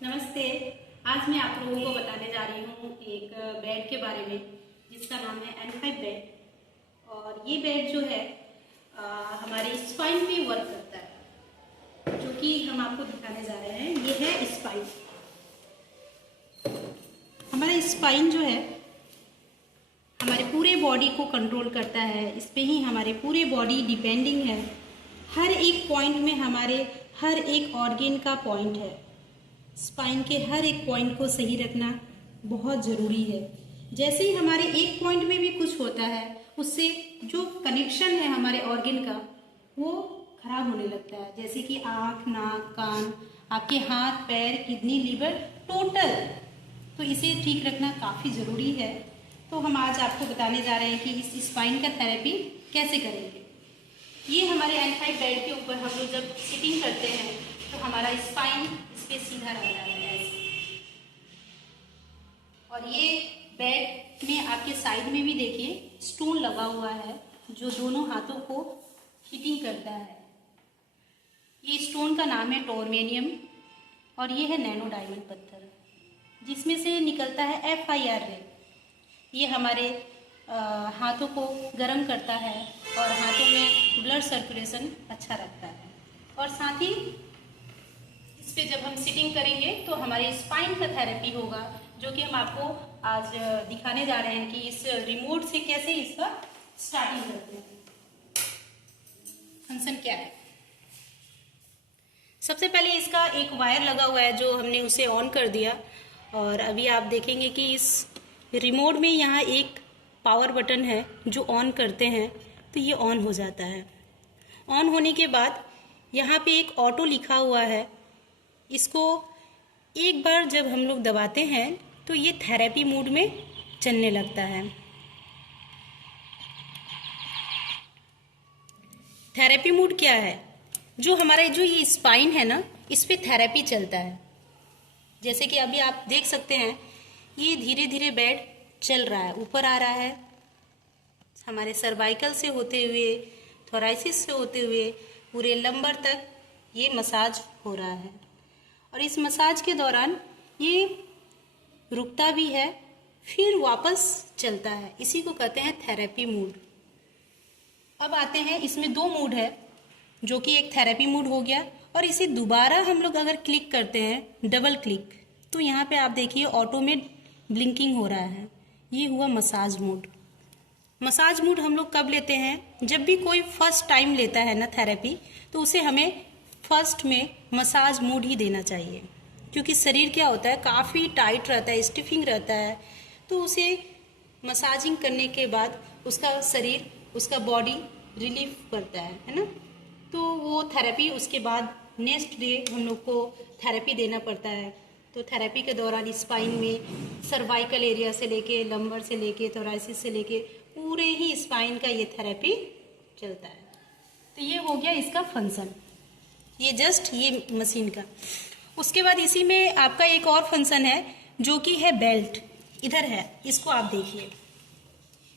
नमस्ते। आज मैं आप लोगों को बताने जा रही हूँ एक बेड के बारे में जिसका नाम है N5 बेड। और ये बेड जो है हमारे स्पाइन पे वर्क करता है, जो कि हम आपको दिखाने जा रहे हैं। ये है स्पाइन। हमारा स्पाइन जो है हमारे पूरे बॉडी को कंट्रोल करता है। इस पे ही हमारे पूरे बॉडी डिपेंडिंग है। हर एक पॉइंट में हमारे हर एक ऑर्गन का पॉइंट है। स्पाइन के हर एक पॉइंट को सही रखना बहुत ज़रूरी है। जैसे ही हमारे एक पॉइंट में भी कुछ होता है, उससे जो कनेक्शन है हमारे ऑर्गन का वो खराब होने लगता है। जैसे कि आँख, नाक, कान, आपके हाथ, पैर, किडनी, लीवर, टोटल। तो इसे ठीक रखना काफ़ी ज़रूरी है। तो हम आज आपको बताने जा रहे हैं कि इस स्पाइन का थेरेपी कैसे करेंगे। ये हमारे N5 बेड के ऊपर हम लोग जब सिटिंग करते हैं तो हमारा स्पाइन इस पे सीधा रहता है। और ये बेड में आपके साइड में भी देखिए स्टोन लगा हुआ है, जो दोनों हाथों को हीटिंग करता है। ये स्टोन का नाम है टोरमेनियम और ये है नैनो डायमंड पत्थर, जिसमें से निकलता है FIR रे। ये हमारे हाथों को गर्म करता है और हाथों में ब्लड सर्कुलेशन अच्छा रखता है। और साथ ही इस पे जब हम सिटिंग करेंगे तो हमारे स्पाइन का थेरेपी होगा, जो कि हम आपको आज दिखाने जा रहे हैं कि इस रिमोट से कैसे इसका स्टार्टिंग करते हैं। फंक्शन क्या है? सबसे पहले इसका एक वायर लगा हुआ है, जो हमने उसे ऑन कर दिया। और अभी आप देखेंगे कि इस रिमोट में यहाँ एक पावर बटन है, जो ऑन करते हैं तो ये ऑन हो जाता है। ऑन होने के बाद यहाँ पे एक ऑटो लिखा हुआ है। इसको एक बार जब हम लोग दबाते हैं तो ये थेरेपी मोड में चलने लगता है। थेरेपी मोड क्या है? जो हमारा जो ये स्पाइन है ना, इस पे थेरेपी चलता है। जैसे कि अभी आप देख सकते हैं, ये धीरे धीरे बेड चल रहा है, ऊपर आ रहा है। हमारे सर्वाइकल से होते हुए, थोराइसिस से होते हुए पूरे लंबर तक ये मसाज हो रहा है। और इस मसाज के दौरान ये रुकता भी है, फिर वापस चलता है। इसी को कहते हैं थेरेपी मूड। अब आते हैं, इसमें 2 मूड है, जो कि एक थेरेपी मूड हो गया। और इसे दोबारा हम लोग अगर क्लिक करते हैं, डबल क्लिक, तो यहाँ पे आप देखिए ऑटो में ब्लिंकिंग हो रहा है। ये हुआ मसाज मूड। मसाज मूड हम लोग कब लेते हैं? जब भी कोई फर्स्ट टाइम लेता है ना थेरेपी, तो उसे हमें फर्स्ट में मसाज मूड ही देना चाहिए। क्योंकि शरीर क्या होता है, काफ़ी टाइट रहता है, स्टिफिंग रहता है। तो उसे मसाजिंग करने के बाद उसका शरीर, उसका बॉडी रिलीफ करता है ना। तो वो थेरेपी उसके बाद नेक्स्ट डे हम लोग को थेरेपी देना पड़ता है। तो थेरेपी के दौरान स्पाइन में सर्वाइकल एरिया से लेके, लंबर से लेके, थोराइसिस से लेके पूरे ही स्पाइन का ये थेरेपी चलता है। तो ये हो गया इसका फंक्शन, ये जस्ट ये मशीन का। उसके बाद इसी में आपका एक और फंक्शन है, जो कि है बेल्ट। इधर है, इसको आप देखिए।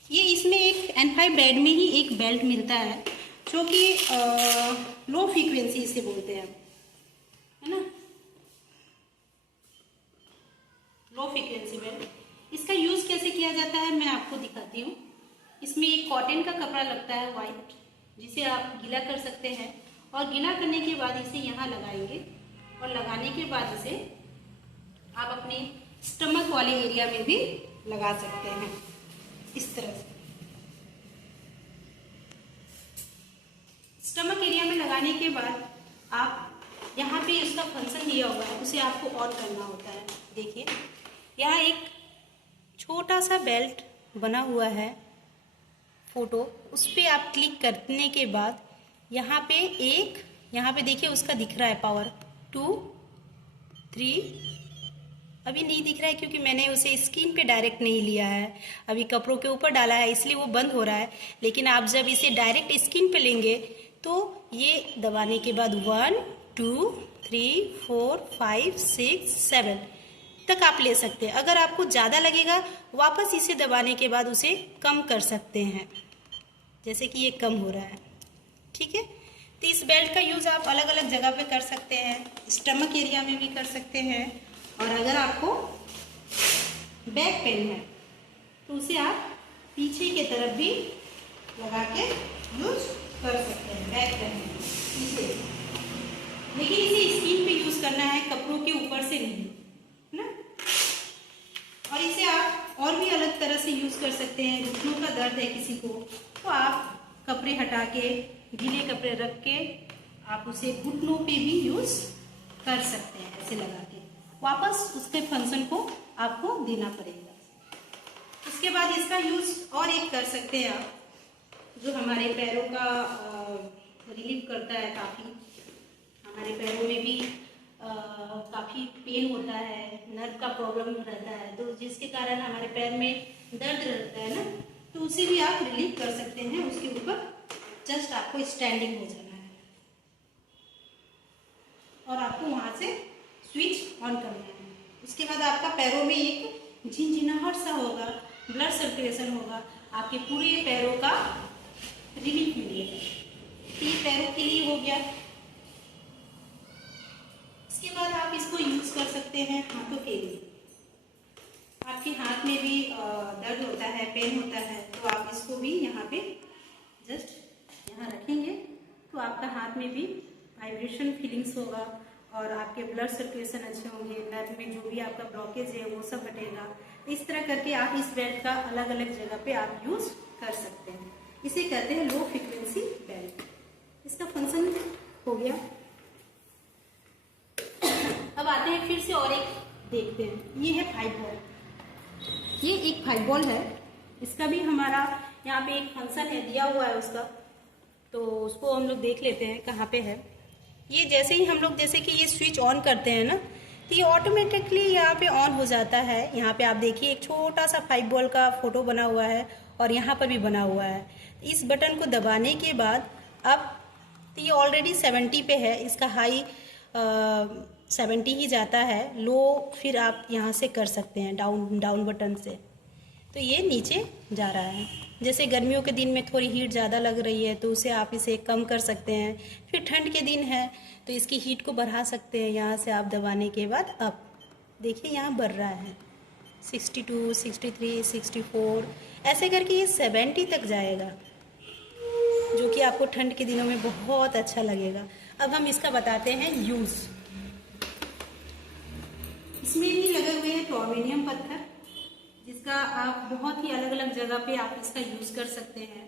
ये इसमें एक N5 बेड में ही एक बेल्ट मिलता है, जो कि लो फ्रीक्वेंसी इसे बोलते हैं, है ना, लो फ्रीक्वेंसी बेल्ट। इसका यूज कैसे किया जाता है मैं आपको दिखाती हूँ। इसमें एक कॉटन का कपड़ा लगता है वाइट, जिसे आप गीला कर सकते हैं। और गीला करने के बाद इसे यहाँ लगाएंगे, और लगाने के बाद इसे आप अपने स्टमक वाले एरिया में भी लगा सकते हैं, इस तरह से। स्टमक एरिया में लगाने के बाद आप यहाँ पे इसका फंक्शन दिया हुआ है, उसे आपको ऑन करना होता है। देखिए, यहाँ एक छोटा सा बेल्ट बना हुआ है, फोटो, उस पर आप क्लिक करने के बाद यहाँ पे देखिए उसका दिख रहा है पावर 2, 3। अभी नहीं दिख रहा है क्योंकि मैंने उसे स्क्रीन पे डायरेक्ट नहीं लिया है, अभी कपड़ों के ऊपर डाला है, इसलिए वो बंद हो रहा है। लेकिन आप जब इसे डायरेक्ट स्क्रीन पे लेंगे तो ये दबाने के बाद 1, 2, 3, 4, 5, 6, 7 तक आप ले सकते हैं। अगर आपको ज़्यादा लगेगा, वापस इसे दबाने के बाद उसे कम कर सकते हैं, जैसे कि ये कम हो रहा है। ठीक है। तो इस बेल्ट का यूज़ आप अलग अलग जगह पे कर सकते हैं, स्टमक एरिया में भी कर सकते हैं और अगर आपको बैक पेन है तो उसे आप पीछे की तरफ भी लगा के यूज कर सकते हैं। बैक पेन में पीछे, लेकिन इसे स्किन पे यूज करना है, कपड़ों के ऊपर से नहीं, है ना। और इसे आप और भी अलग तरह से यूज कर सकते हैं। घुटनों का दर्द है किसी को तो आप कपड़े हटा के, गीले कपड़े रख के आप उसे घुटनों पे भी यूज कर सकते हैं। ऐसे लगा के वापस उसके फंक्शन को आपको देना पड़ेगा। उसके बाद इसका यूज और एक कर सकते हैं आप, जो हमारे पैरों का रिलीफ करता है। काफ़ी हमारे पैरों में भी काफ़ी पेन होता है, नर्व का प्रॉब्लम रहता है, तो जिसके कारण हमारे पैर में दर्द रहता है ना, तो उसे भी आप रिलीफ कर सकते हैं। उसके ऊपर जस्ट आपको स्टैंडिंग हो जाना है और आपको वहाँ से स्विच ऑन करना है। उसके बाद आपका पैरों में एक झिनझिनाहट सा होगा, ब्लड सर्कुलेशन होगा, आपके पूरे पैरों का रिलीफ मिलेगा। तो ये पैरों के लिए हो गया। इसके बाद आप इसको यूज कर सकते हैं हाथों के लिए। आपके हाथ में भी दर्द होता है, पेन होता है, तो आप इसको भी यहाँ पे जस्ट यहाँ रखेंगे तो आपका हाथ में भी वाइब्रेशन फीलिंग्स होगा और आपके ब्लड सर्कुलेशन अच्छे होंगे। नर्व में जो भी आपका ब्लॉकेज है वो सब हटेगा। इस तरह करके आप इस बेल्ट का अलग अलग जगह पे आप यूज कर सकते हैं। इसे कहते हैं लो फ्रीक्वेंसी बेल्ट। इसका फंक्शन हो गया। अब आते हैं फिर से और एक देखते हैं। ये है 5 बॉल। ये एक 5 बॉल है। इसका भी हमारा यहाँ पे एक फंक्शन है, दिया हुआ है उसका, तो उसको हम लोग देख लेते हैं कहाँ पे है। ये जैसे ही हम लोग जैसे कि ये स्विच ऑन करते हैं ना, तो ये ऑटोमेटिकली यहाँ पे ऑन हो जाता है। यहाँ पे आप देखिए एक छोटा सा 5 बॉल का फोटो बना हुआ है और यहाँ पर भी बना हुआ है। इस बटन को दबाने के बाद अब तो ये ऑलरेडी 70 पे है, इसका हाई 70 ही जाता है, लो फिर आप यहाँ से कर सकते हैं डाउन बटन से, तो ये नीचे जा रहा है। जैसे गर्मियों के दिन में थोड़ी हीट ज़्यादा लग रही है तो उसे आप इसे कम कर सकते हैं। फिर ठंड के दिन है तो इसकी हीट को बढ़ा सकते हैं। यहाँ से आप दबाने के बाद अब देखिए यहाँ बढ़ रहा है 62, 63, 64 ऐसे करके ये 70 तक जाएगा, जो कि आपको ठंड के दिनों में बहुत अच्छा लगेगा। अब हम इसका बताते हैं यूज़। इसमें भी लगे हुए हैं टॉर्मेनियम पत्थर, जिसका आप बहुत ही अलग अलग जगह पे आप इसका यूज़ कर सकते हैं।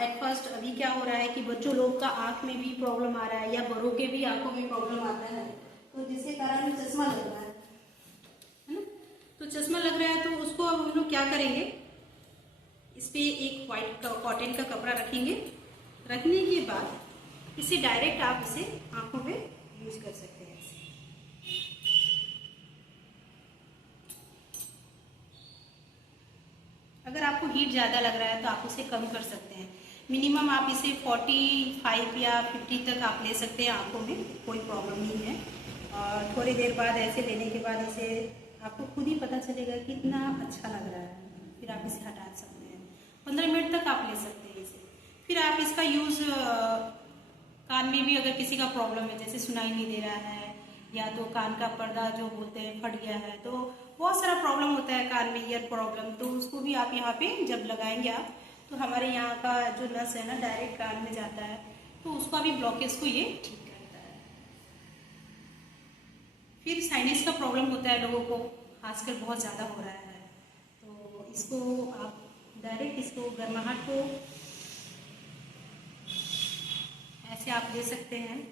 एट फर्स्ट अभी क्या हो रहा है कि बच्चों लोग का आँख में भी प्रॉब्लम आ रहा है या बड़ों के भी आँखों में प्रॉब्लम आता है, तो जिसके कारण चश्मा लग रहा है ना। तो चश्मा लग रहा है तो उसको अब हम लोग क्या करेंगे, इस पे एक वाइट कॉटन का कपड़ा रखेंगे। रखने के बाद इसे डायरेक्ट आप इसे आँखों पे यूज कर सकते हैं। अगर आपको हीट ज़्यादा लग रहा है तो आप उसे कम कर सकते हैं। मिनिमम आप इसे 45 या 50 तक आप ले सकते हैं आँखों में, कोई प्रॉब्लम नहीं है। और थोड़ी देर बाद ऐसे लेने के बाद इसे आपको खुद ही पता चलेगा कितना अच्छा लग रहा है। फिर आप इसे हटा सकते हैं। 15 मिनट तक आप ले सकते हैं इसे। फिर आप इसका यूज़ कान में भी, अगर किसी का प्रॉब्लम है जैसे सुनाई नहीं दे रहा है या तो कान का पर्दा जो बोलते हैं फट गया है, तो बहुत सारा प्रॉब्लम होता है कान में, ईयर प्रॉब्लम, तो उसको भी आप यहाँ पे जब लगाएंगे आप तो हमारे यहाँ का जो नस है ना डायरेक्ट कान में जाता है, तो उसका भी ब्लॉकेज को ये ठीक करता है। फिर साइनस का प्रॉब्लम होता है लोगों को, खासकर बहुत ज़्यादा हो रहा है, तो इसको आप डायरेक्ट इसको गर्माहट को ऐसे आप दे सकते हैं,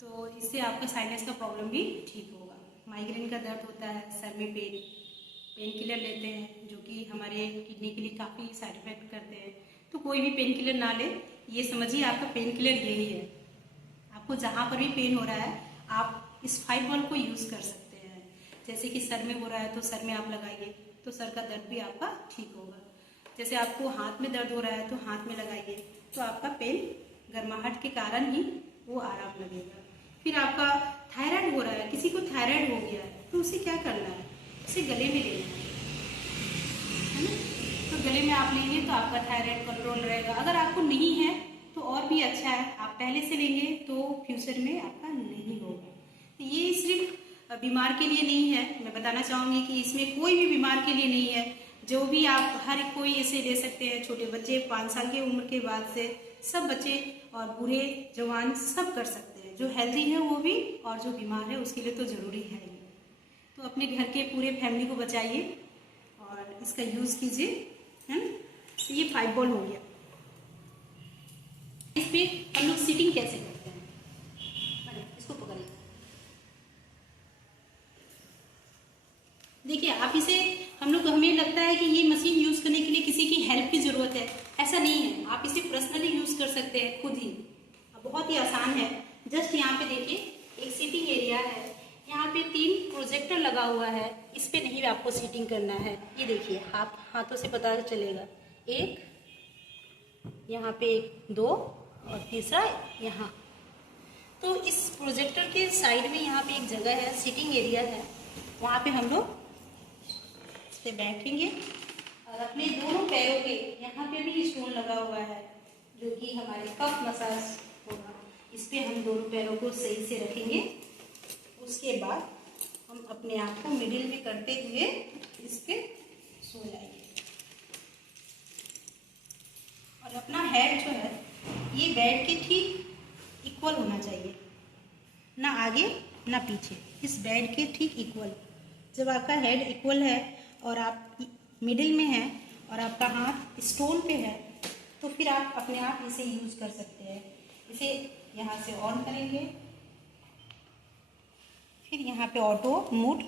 तो इससे आपका साइनस का प्रॉब्लम भी ठीक होगा। माइग्रेन का दर्द होता है, सर में पेन किलर लेते हैं जो कि हमारे किडनी के लिए काफ़ी साइड इफेक्ट करते हैं, तो कोई भी पेन किलर ना ले, ये समझिए आपका पेन किलर यही है। आपको जहाँ पर भी पेन हो रहा है आप इस 5 बॉल को यूज़ कर सकते हैं। जैसे कि सर में हो रहा है तो सर में आप लगाइए तो सर का दर्द भी आपका ठीक होगा। जैसे आपको हाथ में दर्द हो रहा है तो हाथ में लगाइए तो आपका पेन गर्माहट के कारण ही वो आराम लगेगा। फिर आपका थायराइड हो रहा है, किसी को थायराइड हो गया है तो उसे क्या करना है, उसे गले में लेना है ना। तो गले में आप लेंगे तो आपका थायराइड कंट्रोल रहेगा। अगर आपको नहीं है तो और भी अच्छा है, आप पहले से लेंगे तो फ्यूचर में आपका नहीं होगा। तो ये सिर्फ बीमार के लिए नहीं है। मैं बताना चाहूँगी कि इसमें कोई भी बीमार के लिए नहीं है। जो भी आप हर कोई इसे ले सकते हैं, छोटे बच्चे 5 साल की उम्र के बाद से सब बच्चे और बूढ़े जवान सब कर सकते हैं। जो हेल्दी है वो भी और जो बीमार है उसके लिए तो ज़रूरी है ही। तो अपने घर के पूरे फैमिली को बचाइए और इसका यूज़ कीजिए, है ना। तो ये 5 बॉल हो गया। इस पे हम लोग सीटिंग कैसे करते हैं, इसको पकड़िए। देखिए आप इसे हमें लगता है कि ये मशीन यूज़ करने के लिए किसी की हेल्प की ज़रूरत है, ऐसा नहीं है। आप इसे पर्सनली यूज़ कर सकते हैं खुद ही, बहुत ही आसान है। जस्ट यहाँ पे देखिए एक सीटिंग एरिया है, यहाँ पे 3 प्रोजेक्टर लगा हुआ है। इस पे नहीं आपको सीटिंग करना है। ये देखिए आप हाथों से पता चलेगा, एक यहाँ पे 1 2 और तीसरा यहाँ। तो इस प्रोजेक्टर के साइड में यहाँ पे एक जगह है, सीटिंग एरिया है, वहाँ पे हम लोग इस पे बैठेंगे और अपने दोनों पैरों पे यहाँ पे भी स्टोन लगा हुआ है जो कि हमारे कफ मसाज होगा। इस पे हम दोनों पैरों को सही से रखेंगे। उसके बाद हम अपने आप को मिडिल में करते हुए इस पे सो जाएंगे और अपना हेड जो है ये बेड के ठीक इक्वल होना चाहिए, ना आगे ना पीछे, इस बेड के ठीक इक्वल। जब आपका हेड इक्वल है और आप मिडिल में हैं और आपका हाथ स्टोन पे है तो फिर आप अपने आप इसे यूज़ कर सकते हैं। इसे यहाँ से ऑन करेंगे, फिर यहाँ पे ऑटो मोड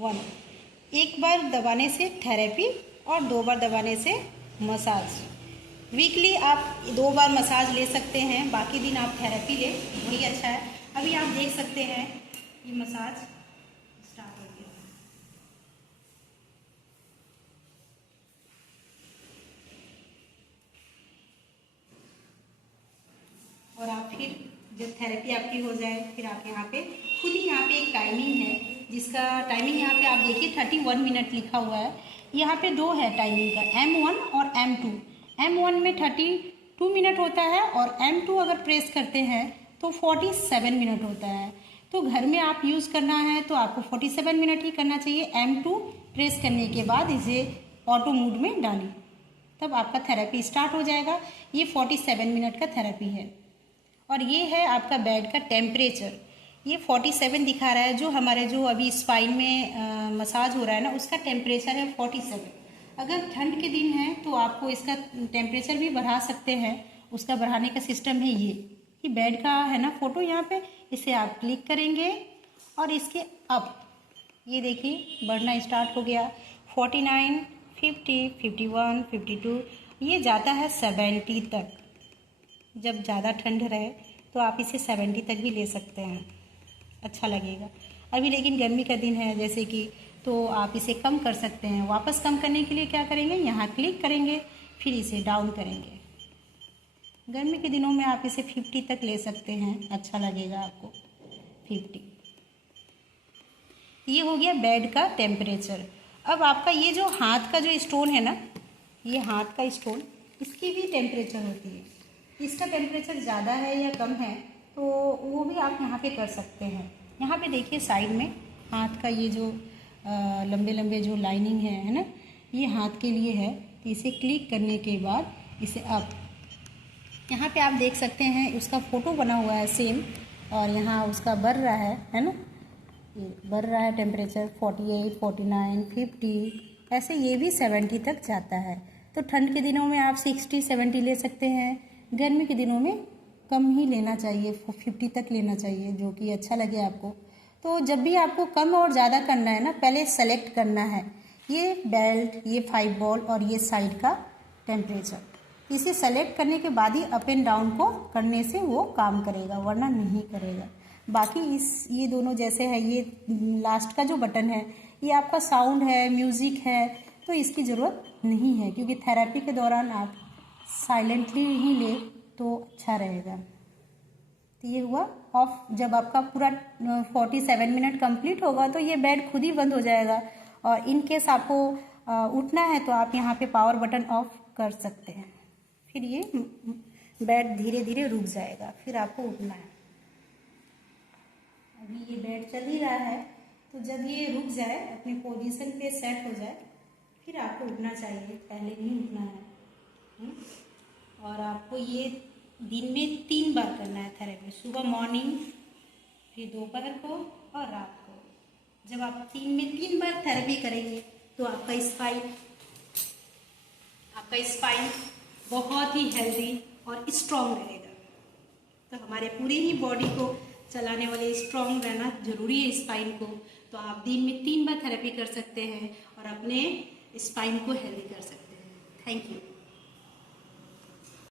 1, एक बार दबाने से थेरेपी और 2 बार दबाने से मसाज। वीकली आप 2 बार मसाज ले सकते हैं, बाकी दिन आप थेरेपी ले, वही अच्छा है। अभी आप देख सकते हैं ये मसाज स्टार्ट हो गया। और आप फिर जब थेरेपी आपकी हो जाए फिर आप यहाँ पे खुद ही यहाँ पे एक टाइमिंग है, जिसका टाइमिंग यहाँ पे आप देखिए 31 मिनट लिखा हुआ है। यहाँ पे 2 है टाइमिंग का, M1 और M2। M1 में 32 मिनट होता है और M2 अगर प्रेस करते हैं तो 47 मिनट होता है। तो घर में आप यूज़ करना है तो आपको 47 मिनट ही करना चाहिए। M2 प्रेस करने के बाद इसे ऑटो मोड में डालिए, तब आपका थेरेपी स्टार्ट हो जाएगा। ये 47 मिनट का थेरेपी है। और ये है आपका बेड का टेम्परेचर, ये 47 दिखा रहा है। जो हमारे जो अभी स्पाइन में मसाज हो रहा है ना, उसका टेम्परेचर है 47। अगर ठंड के दिन है तो आपको इसका टेम्परेचर भी बढ़ा सकते हैं, उसका बढ़ाने का सिस्टम है। ये बेड का है ना फोटो यहाँ पे, इसे आप क्लिक करेंगे और इसके अब ये देखिए बढ़ना स्टार्ट हो गया। 49, 50, 51, 52, ये जाता है 70 तक। जब ज़्यादा ठंड रहे तो आप इसे 70 तक भी ले सकते हैं, अच्छा लगेगा। अभी लेकिन गर्मी का दिन है जैसे कि, तो आप इसे कम कर सकते हैं। वापस कम करने के लिए क्या करेंगे, यहाँ क्लिक करेंगे, फिर इसे डाउन करेंगे। गर्मी के दिनों में आप इसे 50 तक ले सकते हैं, अच्छा लगेगा आपको 50। ये हो गया बेड का टेम्परेचर। अब आपका ये जो हाथ का जो स्टोन है ना, ये हाथ का स्टोन, इसकी भी टेम्परेचर होती है। इसका टेम्परेचर ज़्यादा है या कम है तो वो भी आप यहाँ पे कर सकते हैं। यहाँ पे देखिए साइड में हाथ का ये जो लंबे लंबे जो लाइनिंग है ना, ये हाथ के लिए है। तो इसे क्लिक करने के बाद इसे आप यहाँ पे आप देख सकते हैं, उसका फ़ोटो बना हुआ है सेम, और यहाँ उसका बढ़ रहा है ना, ये बढ़ रहा है टेम्परेचर 48, 49, 50, ऐसे ये भी 70 तक जाता है। तो ठंड के दिनों में आप 60, 70 ले सकते हैं, गर्मी के दिनों में कम ही लेना चाहिए, 50 तक लेना चाहिए, जो कि अच्छा लगे आपको। तो जब भी आपको कम और ज़्यादा करना है ना, पहले सेलेक्ट करना है ये बेल्ट, ये 5 बॉल और ये साइड का टेम्परेचर। इसे सेलेक्ट करने के बाद ही अप एंड डाउन को करने से वो काम करेगा, वरना नहीं करेगा। बाकी ये दोनों जैसे है, ये लास्ट का जो बटन है ये आपका साउंड है, म्यूज़िक है, तो इसकी ज़रूरत नहीं है, क्योंकि थेरेपी के दौरान आप साइलेंटली ही ले तो अच्छा रहेगा। तो ये हुआ ऑफ। जब आपका पूरा 47 मिनट कंप्लीट होगा तो ये बेड खुद ही बंद हो जाएगा। और इन केस आपको उठना है तो आप यहाँ पे पावर बटन ऑफ कर सकते हैं, फिर ये बेड धीरे धीरे रुक जाएगा, फिर आपको उठना है। अभी ये बेड चल ही रहा है, तो जब ये रुक जाए, अपने पोजीशन पे सेट हो जाए, फिर आपको उठना चाहिए, पहले नहीं उठना है। और आपको ये दिन में 3 बार करना है थेरेपी, सुबह मॉर्निंग, फिर दोपहर को और रात को। जब आप 3 बार थेरेपी करेंगे तो आपका स्पाइन बहुत ही हेल्दी और स्ट्रॉन्ग रहेगा। तो हमारे पूरी ही बॉडी को चलाने वाले स्ट्रॉन्ग रहना जरूरी है स्पाइन को। तो आप दिन में 3 बार थेरेपी कर सकते हैं और अपने स्पाइन को हेल्दी कर सकते हैं। Thank you.